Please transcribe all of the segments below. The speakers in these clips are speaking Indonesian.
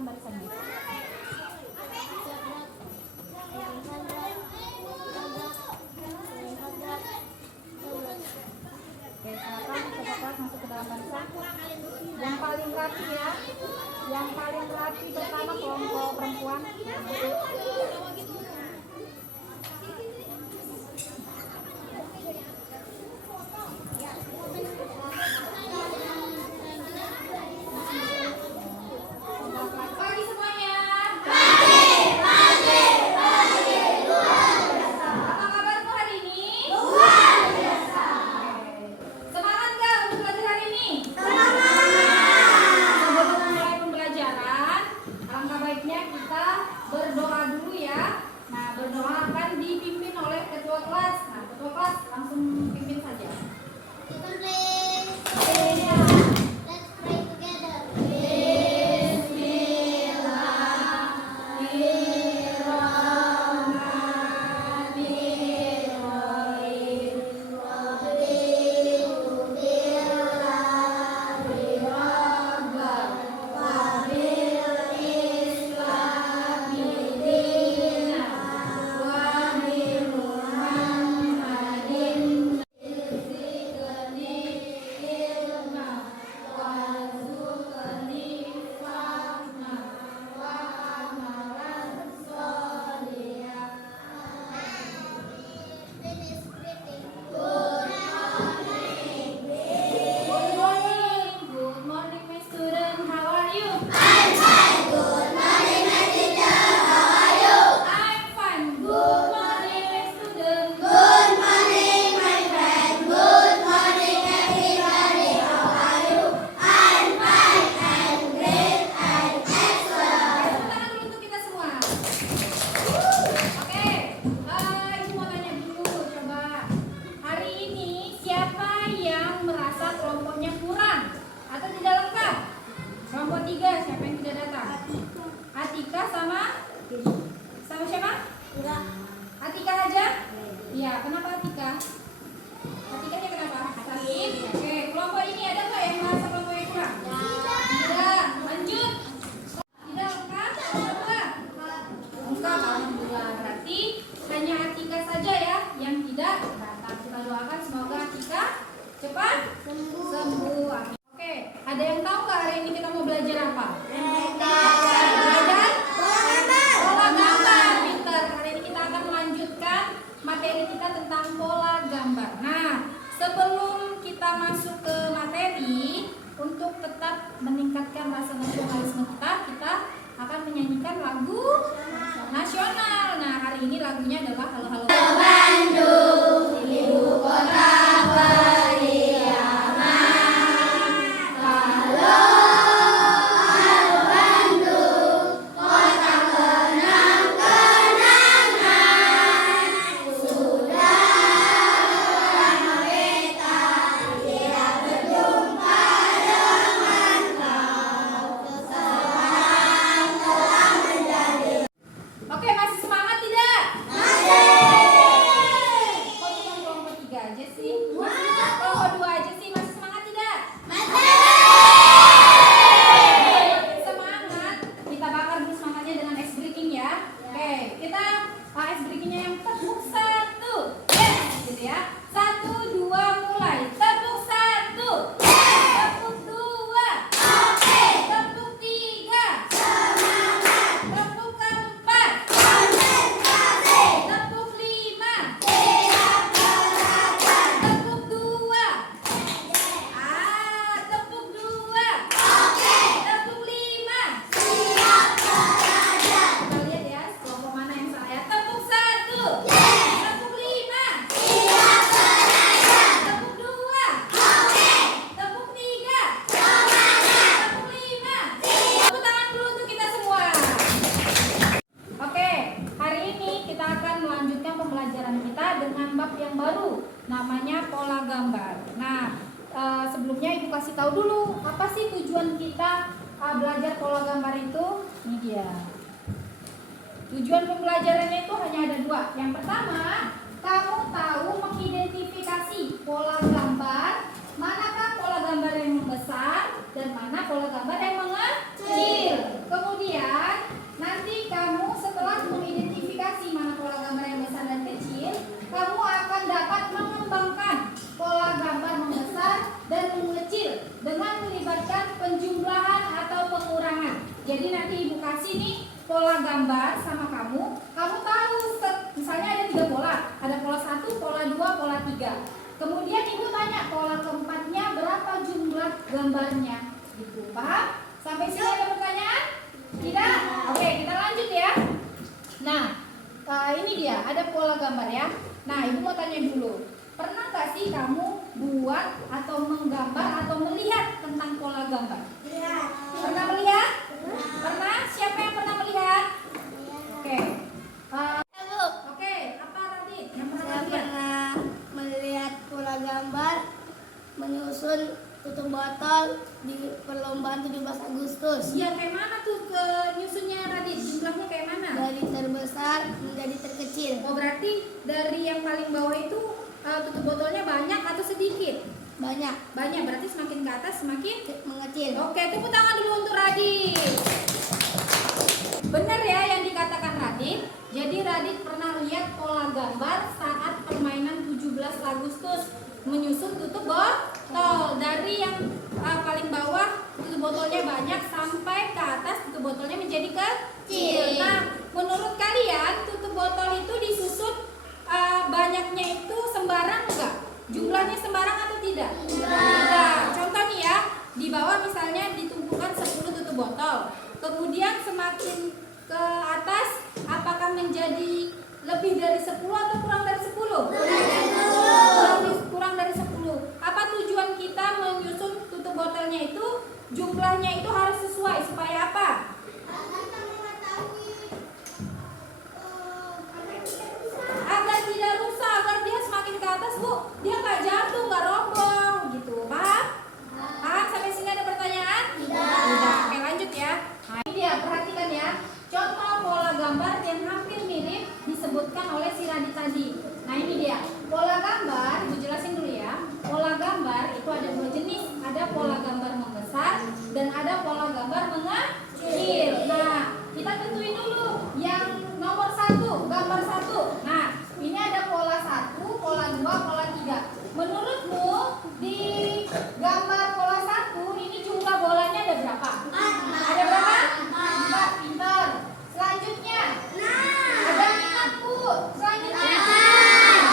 silakan barisannya. Oke, silakan kakak kelas masuk ke dalam barisan. Yang paling rapi ya. Yang paling rapi pertama kelompok perempuan. Meningkatkan rasa nasionalisme kita akan menyanyikan lagu nasional. Nah, hari ini lagunya adalah Halo Halo Bandung, ibu kota periaman. Halo Halo Bandung, kota kenang-kenangan. Sudah lama beta tidak berjumpa. Namanya pola gambar. Nah, sebelumnya Ibu kasih tahu dulu apa sih tujuan kita belajar pola gambar itu. Ini dia. Tujuan pembelajarannya itu hanya ada dua. Yang pertama, kamu tahu mengidentifikasi pola gambar, manakah pola gambar yang membesar dan mana pola gambar yang mengecil. Kemudian sini pola gambar sama kamu tahu misalnya ada 3 pola. Ada pola 1, pola 2, pola 3. Kemudian ibu tanya pola keempatnya berapa jumlah gambarnya. Gitu. Paham? Sampai sini ada pertanyaan? Tidak? Oke, kita lanjut ya. Nah, ini dia, ada pola gambar ya. Nah, ibu mau tanya dulu. Pernah nggak sih kamu buat atau menggambar atau melihat tentang pola gambar? Lihat. Pernah melihat? Pernah? Siapa yang pernah melihat? Oke. Oke, apa Radit? Yang pernah Saya melihat? pernah melihat pola gambar menyusun tutup botol di perlombaan 17 Agustus. Iya, kayak mana tuh ke nyusunnya Radit? Jumlahnya kayak mana? Dari terbesar menjadi terkecil. Oh, berarti dari yang paling bawah itu tutup botolnya banyak atau sedikit? Banyak. Banyak, berarti semakin ke atas semakin Mengecil. Oke, tepuk tangan dulu untuk Radit. Benar ya yang dikatakan Radit. Jadi Radit pernah lihat pola gambar saat permainan 17 Agustus menyusun tutup botol. Dari yang paling bawah tutup botolnya banyak sampai ke atas tutup botolnya menjadi kecil. Nah, menurut kalian tutup botol itu disusun banyaknya itu sembarang enggak? Jumlahnya sembarang atau tidak? Tidak. Contoh nih ya, di bawah misalnya ditumpukan 10 tutup botol. Kemudian semakin ke atas, apakah menjadi lebih dari 10 atau kurang dari 10? Kurang dari 10. Apa tujuan kita menyusun tutup botolnya itu? Jumlahnya itu harus sesuai supaya apa? Agar tidak rusak, agar dia semakin ke atas, Bu, dia nggak jatuh, nggak roboh, gitu. Paham? Paham? Sampai sini ada pertanyaan? Tidak. Oke, lanjut ya. Nah, ini dia, perhatikan ya. Contoh pola gambar yang hampir mirip disebutkan oleh si Radit tadi. Nah, ini dia. Pola gambar, Ibu jelasin dulu ya. Pola gambar itu ada 2 jenis. Ada pola gambar membesar dan ada pola gambar mengecil. Nah, kita tentuin dulu yang nomor 1, gambar 1. Nah, ini ada pola 1, pola 2, pola 3. Menurutmu di gambar pola 1 ini jumlah bolanya ada berapa? Ada berapa? 4. Pintar. Selanjutnya ada 4, Bu. Selanjutnya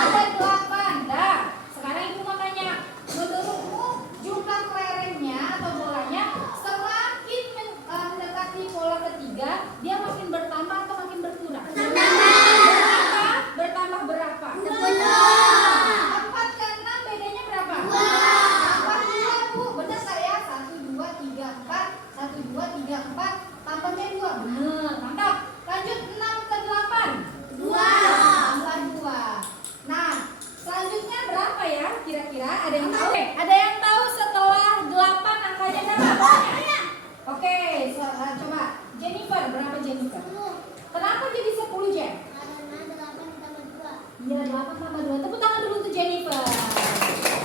ada 8. Dah. Sekarang ibu mau tanya, menurutmu jumlah kelerengnya atau bolanya semakin mendekati pola ketiga, dia makin bertambah atau makin berkurang? Bertambah berapa? 4 ke 6 bedanya berapa? 4, 2, Bu. Benar nggak ya? 1, 2, 3, 4. 1, 2, 3, 4. Tambahnya 2. Benar. Mantap. Lanjut 6 ke 8. 2. Tambah 2. Nah, selanjutnya berapa ya? Kira-kira ada yang tahu? Ada yang tahu setelah 8 angkanya berapa? Oke, coba. Jennifer, berapa Jennifer? Kenapa jadi 10, Jen? Iya, 8 tambah 2. Tepuk tangan dulu untuk Jennifer.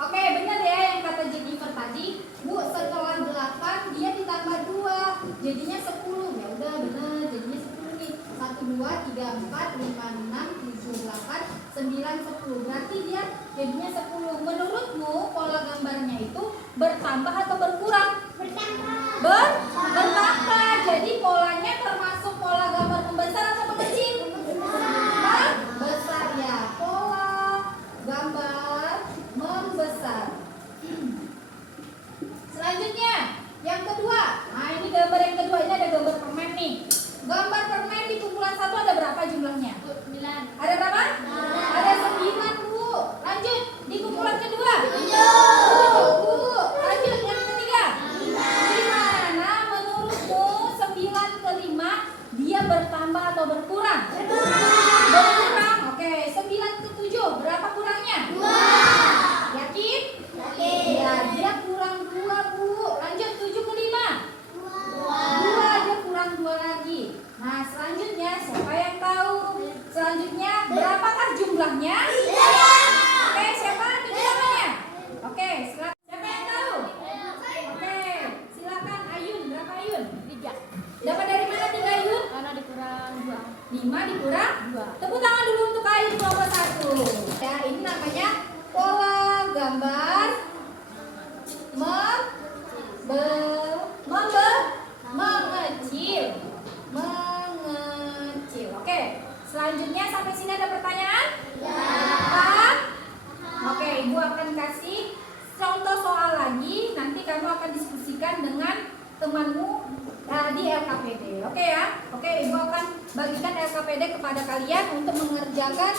Oke, benar ya yang kata Jennifer tadi. Bu, setelah 8 dia ditambah 2. Jadinya 10. Ya udah benar, jadinya 10 nih. 1, 2, 3, 4, 5, 6, 7, 8, 9, 10. Berarti dia jadinya 10. Menurutmu pola gambarnya itu bertambah atau berkurang? Bertambah. Jadi polanya termasuk pola gambar membesar atau mengecil? Besar ya. Pola gambar membesar. Selanjutnya yang kedua. Nah, ini gambar yang kedua. Ini ada gambar permen nih. Gambar permen di kumpulan 1 ada berapa jumlahnya? 9. Ada berapa? Ada 9, Bu. Lanjut di kumpulan kedua. 7, Bu. Lanjut yang ketiga. 5. Nah, menurutmu 9 ke 5 dia bertambah atau berkurang? Berkurang. Oke, 9 ke 7 berapa kurangnya? 2. Yakin? Ya, dia kurang 2, Bu. Lanjut 7 ke 5. 2, dia kurang 2 lagi. Nah, selanjutnya siapa yang tahu? Selanjutnya berapakah jumlahnya? Oke, siapa? Tunjuk tangannya. Oke, silakan. Siapa yang tahu? Oke, silakan Ayun. Berapa Ayun? 3. Dapat dari mana 3 Ayun? Karena dikurang 2. 5 dikurang 2. Tepuk tangan dulu untuk Ayun nomor 1. Ya, ini namanya pola gambar mengecil. Selanjutnya sampai sini ada pertanyaan? Paham? Oke, Ibu akan kasih contoh soal lagi. Nanti kamu akan diskusikan dengan temanmu di LKPD. Oke ya? Oke, Ibu akan bagikan LKPD kepada kalian untuk mengerjakan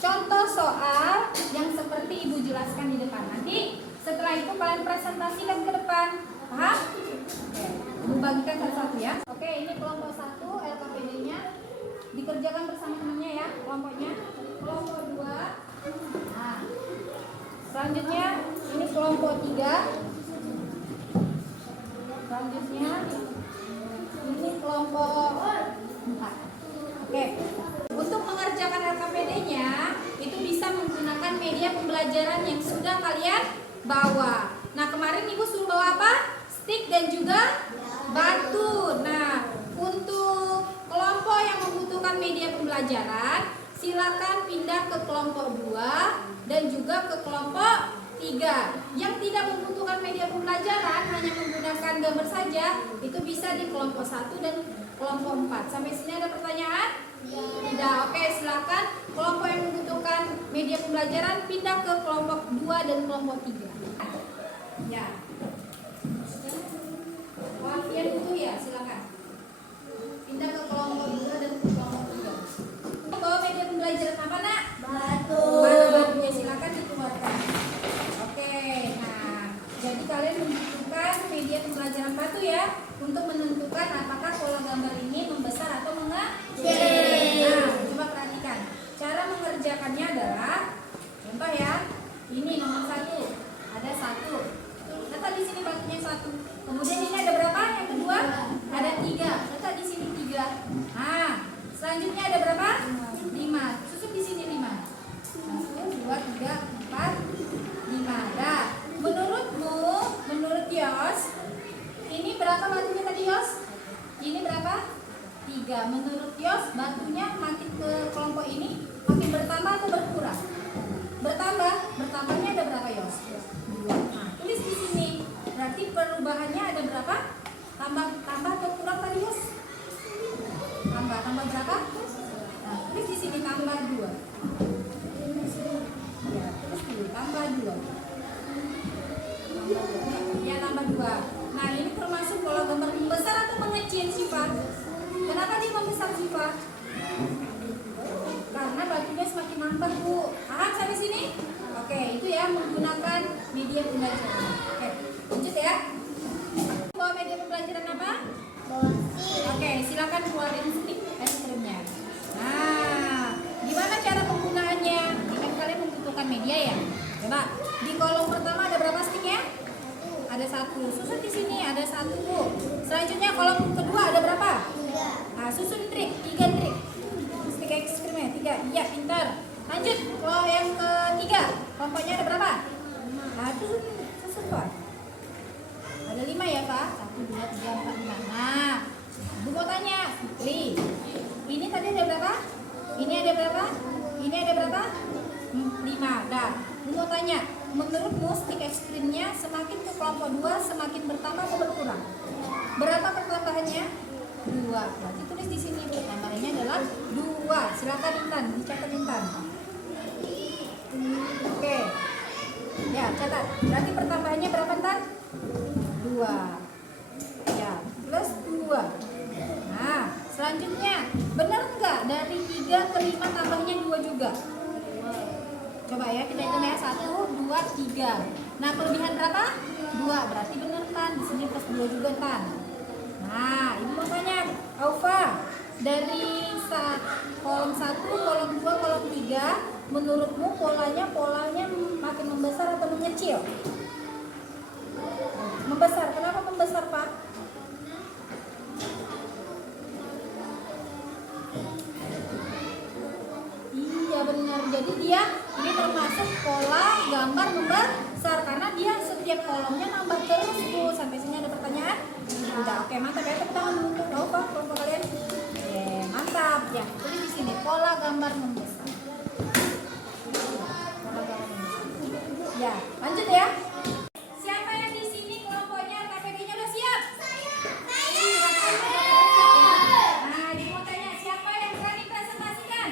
contoh soal yang seperti Ibu jelaskan di depan. Nanti setelah itu kalian presentasikan ke depan. Paham? Oke, Ibu bagikan satu-satu ya. Oke, ini kelompok 1 LKPD-nya. Dikerjakan bersama temannya ya, kelompoknya. Kelompok 2. Nah, selanjutnya ini kelompok 3. Selanjutnya ini kelompok 4. Oke. Untuk mengerjakan LKPD-nya itu bisa menggunakan media pembelajaran yang sudah kalian bawa. Nah, kemarin Ibu suruh bawa apa? Stick dan juga batu. Nah, untuk kelompok yang membutuhkan media pembelajaran, silakan pindah ke kelompok 2 dan juga ke kelompok 3. Yang tidak membutuhkan media pembelajaran, hanya menggunakan gambar saja, itu bisa di kelompok 1 dan kelompok 4. Sampai sini ada pertanyaan? Tidak. Oke, silakan kelompok yang membutuhkan media pembelajaran pindah ke kelompok 2 dan kelompok 3. Ya. Kalian butuh ya, silakan. Pindah ke kelompok 2 dan kelompok 3. Bawa media pembelajaran apa, Nak? Batu. Mana batunya, silakan dikeluarkan. Oke, nah, jadi kalian membutuhkan media pembelajaran batu ya untuk menentukan apakah pola gambar ini membesar atau mengecil. Nah, coba perhatikan. Cara mengerjakannya adalah contoh ya. Ini nomor 1. Ada 1. Letak di sini batunya 1. Kemudian ini ada berapa? Yang kedua ada 3. Letak di sini 3. Nah, selanjutnya ada berapa? 5. Susun di sini 5. 1, 2, 3, 4, 5. Nah, menurut Yos, ini berapa batunya tadi Yos? Ini berapa? 3. Menurut Yos, batunya makin ke kelompok ini makin bertambah atau berkurang? Bertambah. Bertambahnya ada berapa Yos? 2. Nah, tulis di sini. Berarti perubahannya ada berapa? Tambah atau kurang tadi Yos? Tambah berapa? Nah, tulis di sini tambah 2. Ya, terus dulu tambah 2. Ya, tambah 2. Nah, ini termasuk pola gambar membesar atau mengecil Syifa? Kenapa dia membesar Syifa? Karena batunya semakin nambah, Bu. Paham sampai sini? Oke, itu ya menggunakan media pembelajaran. Oke, lanjut ya. Bawa media pembelajaran apa? Oke, silakan keluarin stick es krimnya. Nah, gimana cara penggunaannya? Ini kan kalian membutuhkan media ya. Coba di kolom pertama ada berapa sticknya? Ada 1. Susun di sini ada 1, Bu. Selanjutnya kolom kedua ada berapa? 3. Nah, susun trik, 3 trik. Stick es krimnya 3. Iya, pintar. Lanjut, kalau yang ketiga, kelompoknya ada berapa? 5. Nah, susun Pak. Ada 5 ya, Pak? 1, 2, 3, 4, 5. Nah, Ibu mau tanya, Putri, ini tadi ada berapa? Ini ada berapa? Ini ada berapa? 5. Dah, Ibu mau tanya, menurutmu stick es krimnya semakin ke kelompok 2 semakin bertambah atau berkurang? Berapa pertambahannya? 2. Berarti tulis di sini pertambahannya adalah 2. Silakan Intan, dicatat Intan. Oke. Ya, catat. Berarti pertambahannya berapa Intan? 2. Ya, plus 2. Nah, selanjutnya benar enggak dari 3 ke 5 tambahnya 2 juga? Coba ya, kita hitung ya. 1, 2, 3. Nah, kelebihan berapa? 2. Berarti benar Tan. Di sini plus 2 juga Tan. Nah, Ibu mau tanya, Aufa, dari kolom 1, kolom 2, kolom 3, menurutmu polanya makin membesar atau mengecil? Membesar. Kenapa membesar, Pak? Iya, benar. Jadi dia ini termasuk pola gambar membesar karena dia setiap kolomnya nambah terus, Bu. Sampai sini ada pertanyaan? Udah, oke, mantap ya. Tepuk tangan untuk kelompok kalian. Oke, mantap ya. Jadi di sini pola gambar membesar. Pola gambar membesar. Ya, lanjut ya. Siapa yang di sini kelompoknya KPD-nya udah siap? Saya. Nah, Ibu mau tanya, siapa yang berani presentasikan?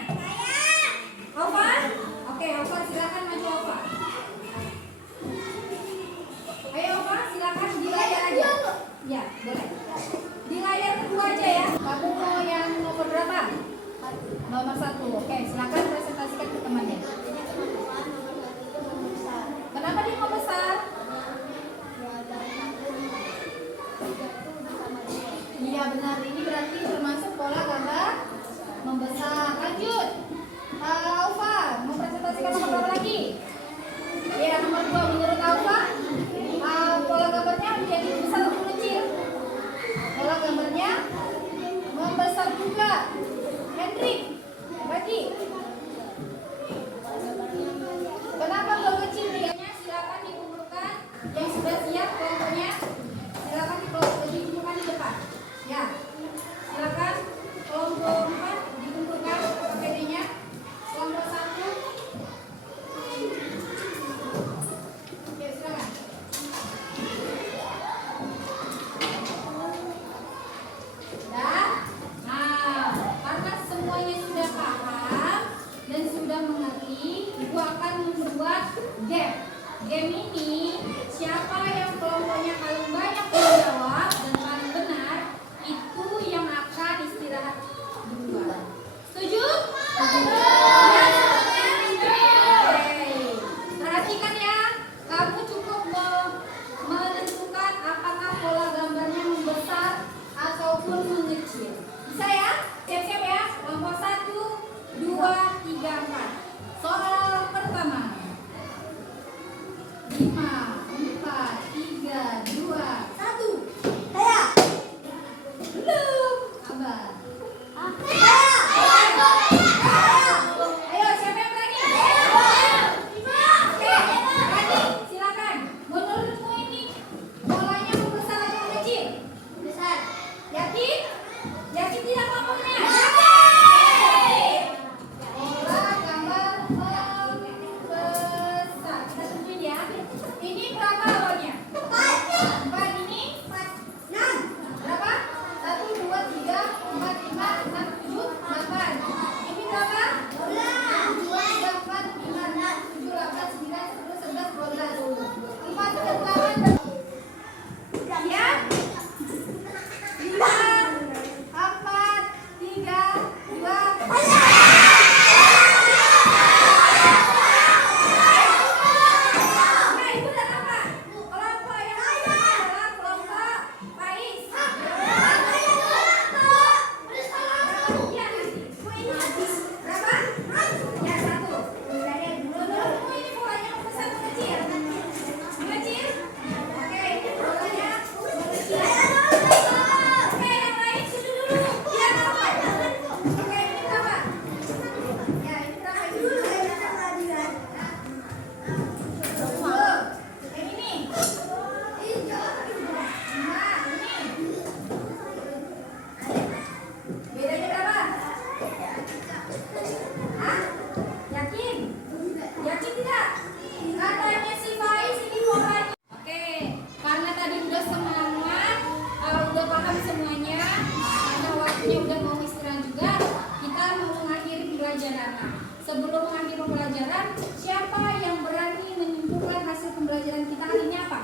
pembelajaran. Nah, sebelum mengakhiri pembelajaran, siapa yang berani menyimpulkan hasil pembelajaran kita hari ini apa?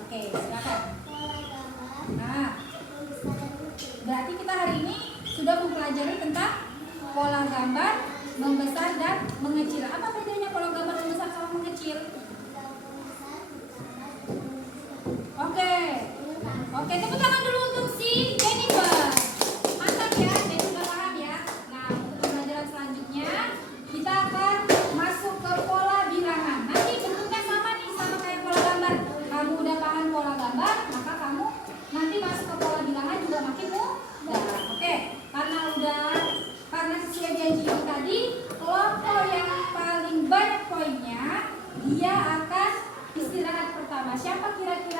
Oke, silakan. Nah, berarti kita hari ini sudah mempelajari tentang pola gambar, membesar dan mengecil. Apa bedanya pola gambar membesar sama mengecil? Oke. Oke, tepuk tangan dulu untuk si Jennifer. Mantap ya, jadi sudah paham ya. Nah, untuk pembelajaran selanjutnya kita akan masuk ke pola bilangan. Nanti bentuknya sama nih, sama kayak pola gambar. Kamu udah paham pola gambar, maka kamu nanti masuk ke pola bilangan juga makin mudah. Oke, karena sesuai janji yang tadi, kelompok yang paling banyak poinnya dia akan istirahat pertama. Siapa kira-kira